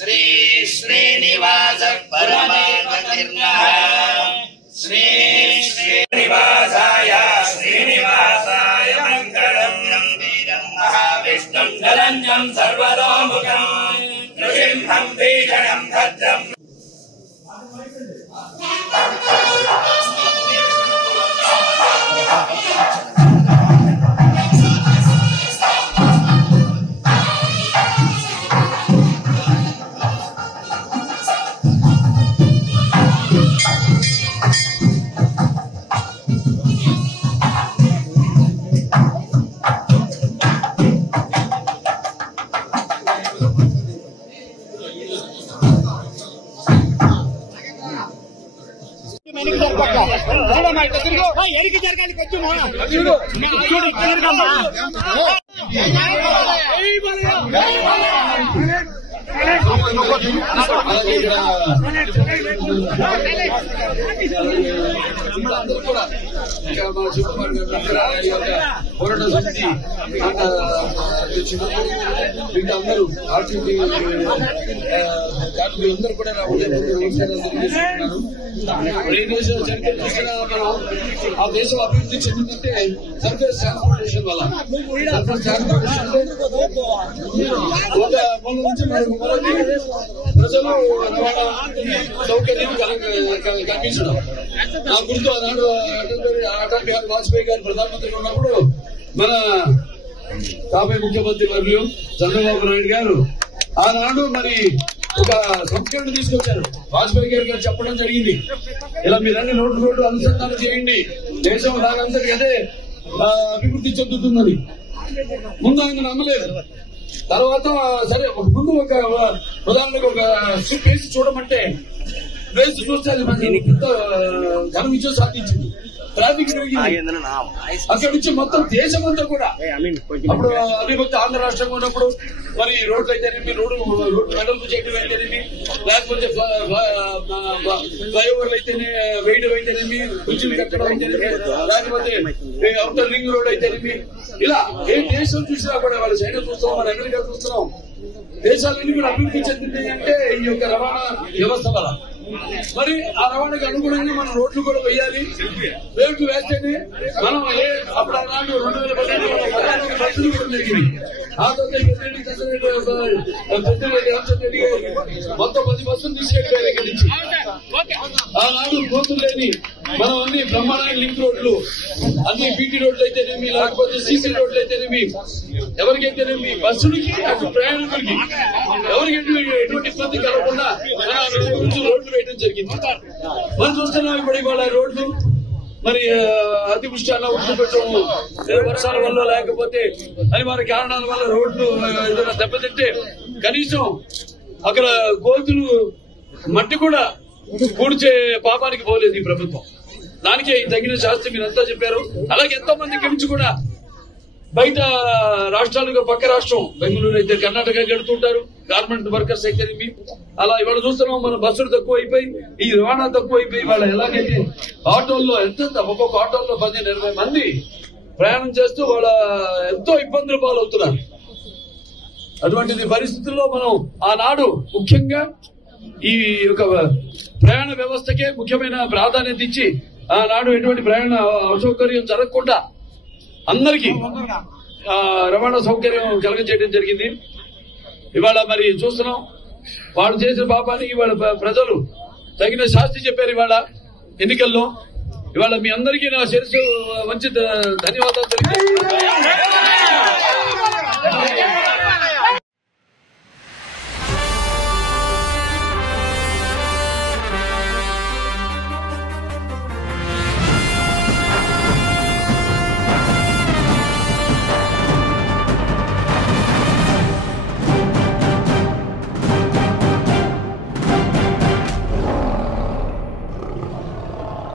श्री श्रीनिवास परमात्मतीर्णः श्री श्रीनिवासाय श्रीनिवासाय मंगलम् वीरं महाविष्णुं शरण्यं सर्वतोमुखं नृसिंहं भीषणं भद्रम् పోరాట సమితి వీళ్ళందరూ ఆర్టీసీ కార్మికులందరూ కూడా ఏ దేశం చరిత్ర చూసినా మనం ఆ దేశం అభివృద్ధి చెందిందంటే సర్ఫేస్ ట్రాన్స్పోర్టేషన్ వల్ల. సర్ఫేస్ ట్రాన్స్పోర్టేషన్ ఒక మొన్న నుంచి ప్రజలు రవాణా సౌకర్యం కల్పించడం. నా గుర్తు ఆనాడు అటల్ బిహారీ వాజ్పేయి గారు ప్రధానమంత్రిగా ఉన్నప్పుడు మన కాబోయే ముఖ్యమంత్రి వర్యులు చంద్రబాబు నాయుడు గారు ఆనాడు మరి ఒక సంస్కరణ తీసుకొచ్చారు. వాజ్పేయి గారు చెప్పడం జరిగింది, ఇలా మీరన్నీ రోడ్డు అనుసంధానం చేయండి, దేశం నాకంతటి అదే అభివృద్ధి చెందుతుందని. ముందు ఆయన నమ్మలేదు. తర్వాత సరే ముందు ఒక ఉదాహరణకు ఒక షిప్ వేసి చూడమంటే వేసి చూస్తే అది ఘన విజయం సాధించింది. ట్రాఫిక్ అక్కడి నుంచి మొత్తం దేశమంతా కూడా అప్పుడు అవిభక్త ఆంధ్ర రాష్ట్రంగా ఉన్నప్పుడు మరి రోడ్లు అయితేనేమి, రోడ్డు వెడల్పు చేయడం అయితేనేమి, లేకపోతే ఫ్లైఓవర్లు అయితేనే వేయడం అయితేనేమి, బ్రిడ్జిలు కట్టడం అయితేనేమి, లేకపోతే అవుటర్ రింగ్ రోడ్ అయితేనేమి, ఇలా ఏ దేశం చూసినా కూడా వాళ్ళు చైనా చూస్తున్నాం, మన అమెరికా చూస్తున్నాం. దేశాలన్నీ కూడా అభివృద్ధి చెందింది అంటే ఈ యొక్క రవాణా వ్యవస్థ వల్ల. మరి ఆ రవాణాకి అనుగుణంగా మనం రోడ్లు కూడా వేయాలి. రోడ్లు వేస్తేనే మనం అప్పుడు ఆనాడు 2012 బస్సులు కూడా జరిగింది. ఆ మొత్తం 10 బస్సులు తీసుకెళ్ళిపోయారు ఇక్కడి నుంచి. ఆనాడు కోతులు లేని మనం అన్ని బ్రహ్మాండ లింక్ రోడ్లు, అన్ని బీటీ రోడ్లు అయితేనేమి, లేకపోతే సీసీ రోడ్లు అయితేనేమి, ఎవరికైతేనేమి బస్సులకి అటు ప్రయాణికులకి ఎవరికి ఎటువంటి ఇబ్బంది కలగకుండా రోడ్లు వేయడం జరిగింది. మనం చూస్తున్నాం ఇప్పుడు ఇవాళ రోడ్లు మరి అతివృష్టి అలా ఉడిచిపెట్టడం, వర్షాల వల్ల లేకపోతే అనివార్య కారణాల వల్ల రోడ్లు ఏదైనా దెబ్బతింటే కనీసం అక్కడ గోతులు మట్టి కూడా పూడ్చే పాపానికి పోలేదు ఈ ప్రభుత్వం. దానికే తగిన శాస్త్రం మీరంతా చెప్పారు. అలాగే ఎంతో మంది కించి కూడా బయట రాష్ట్రాలకు పక్క రాష్ట్రం బెంగళూరు అయితే కర్ణాటక గడుతుంటారు, గార్మెంట్ వర్కర్స్ అయితే అలా ఇవాళ చూస్తున్నాం. మన బస్సులు తక్కువ అయిపోయి, ఈ రవాణా తక్కువ అయిపోయి, వాళ్ళ ఎలాగైతే ఆటోల్లో ఒక్కొక్క ఆటోల్లో 15-20 మంది ప్రయాణం చేస్తూ వాళ్ళ ఎంతో ఇబ్బందులు పాలవుతున్నారు. అటువంటి పరిస్థితుల్లో మనం ఆనాడు ముఖ్యంగా ఈ యొక్క ప్రయాణ వ్యవస్థకే ముఖ్యమైన ప్రాధాన్యత ఇచ్చి ఆనాడు ఎటువంటి ప్రయాణ అసౌకర్యం జరగకుండా అందరికీ రవాణా సౌకర్యం కలగజేయడం జరిగింది. ఇవాళ మరి చూస్తున్నాం వాళ్ళు చేసిన పాపానికి ఇవాళ ప్రజలు తగిన శాస్తి చెప్పారు. ఇవాళ ఎన్నికల్లో ఇవాళ మీ అందరికీ నా శిరస్సు మంచి ధన్యవాదాలు తెలియజేస్తున్నాను.